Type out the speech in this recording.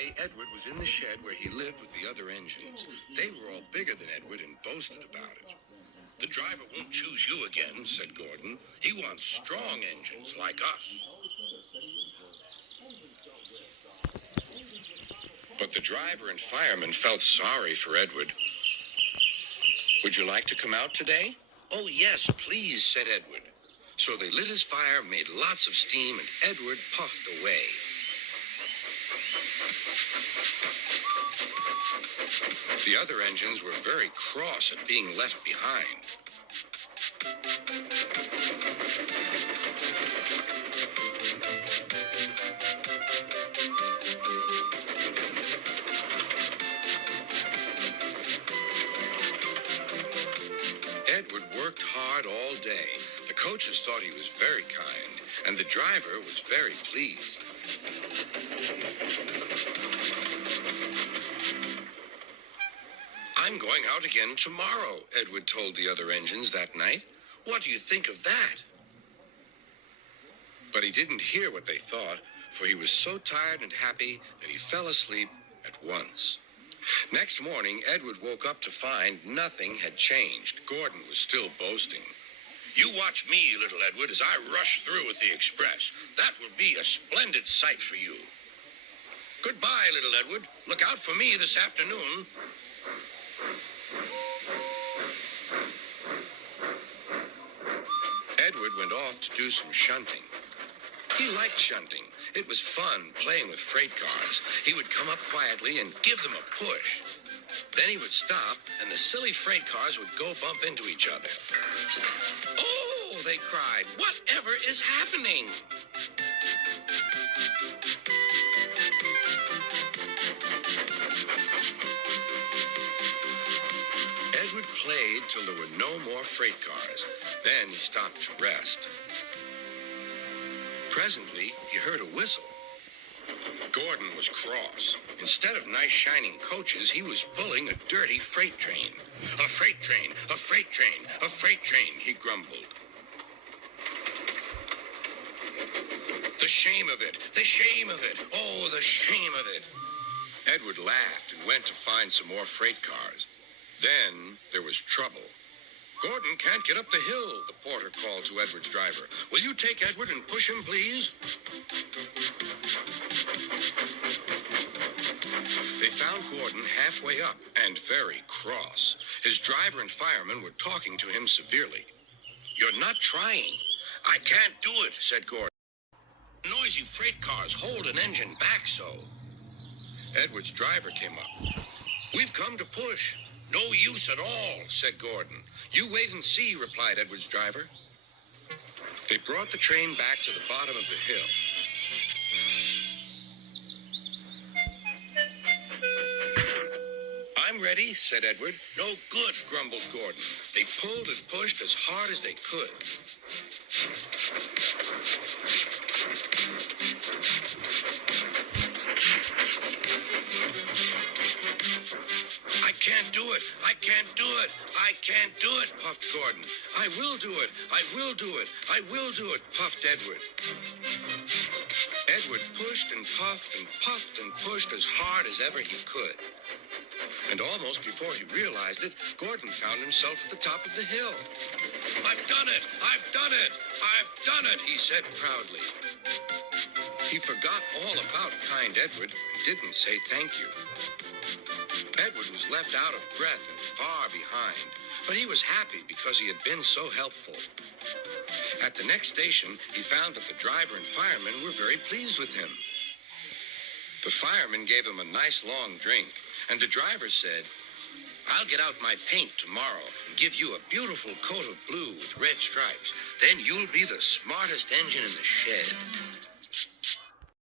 day, Edward was in the shed where he lived with the other engines. They were all bigger than Edward and boasted about it. "The driver won't choose you again," said Gordon. "He wants strong engines like us." But the driver and fireman felt sorry for Edward. "Would you like to come out today?" "Oh, yes, please," said Edward. So they lit his fire, made lots of steam, and Edward puffed away. The other engines were very cross at being left behind. Edward worked hard all day. The coaches thought he was very kind, and the driver was very pleased. "I'm going out again tomorrow," Edward told the other engines that night. "What do you think of that?" But he didn't hear what they thought, for he was so tired and happy that he fell asleep at once. Next morning, Edward woke up to find nothing had changed. Gordon was still boasting. "You watch me, little Edward, as I rush through with the express. That will be a splendid sight for you. Goodbye, little Edward. Look out for me this afternoon." Edward went off to do some shunting. He liked shunting. It was fun playing with freight cars. He would come up quietly and give them a push. Then he would stop, and the silly freight cars would go bump into each other. "Oh," they cried, "whatever is happening?" Edward played till there were no more freight cars. Then he stopped to rest. Presently, he heard a whistle. Gordon was cross. Instead of nice shining coaches, he was pulling a dirty freight train. "A freight train, a freight train, a freight train," he grumbled. "The shame of it, the shame of it, oh, the shame of it." Edward laughed and went to find some more freight cars. Then there was trouble. "Gordon can't get up the hill," the porter called to Edward's driver. "Will you take Edward and push him, please?" They found Gordon halfway up and very cross. His driver and fireman were talking to him severely. "You're not trying." "I can't do it," said Gordon. "Noisy freight cars hold an engine back so." Edward's driver came up. "We've come to push." "No use at all," said Gordon. "You wait and see," replied Edward's driver. They brought the train back to the bottom of the hill. "I'm ready," said Edward. "No good," grumbled Gordon. They pulled and pushed as hard as they could. "I can't do it, I can't do it, I can't do it," puffed Gordon. "I will do it, I will do it, I will do it," puffed Edward. Edward pushed and puffed and pushed as hard as ever he could. And almost before he realized it, Gordon found himself at the top of the hill. "I've done it, I've done it, I've done it," he said proudly. He forgot all about kind Edward and didn't say thank you. Edward was left out of breath and far behind, but he was happy because he had been so helpful. At the next station, he found that the driver and fireman were very pleased with him. The fireman gave him a nice long drink, and the driver said, "I'll get out my paint tomorrow and give you a beautiful coat of blue with red stripes. Then you'll be the smartest engine in the shed."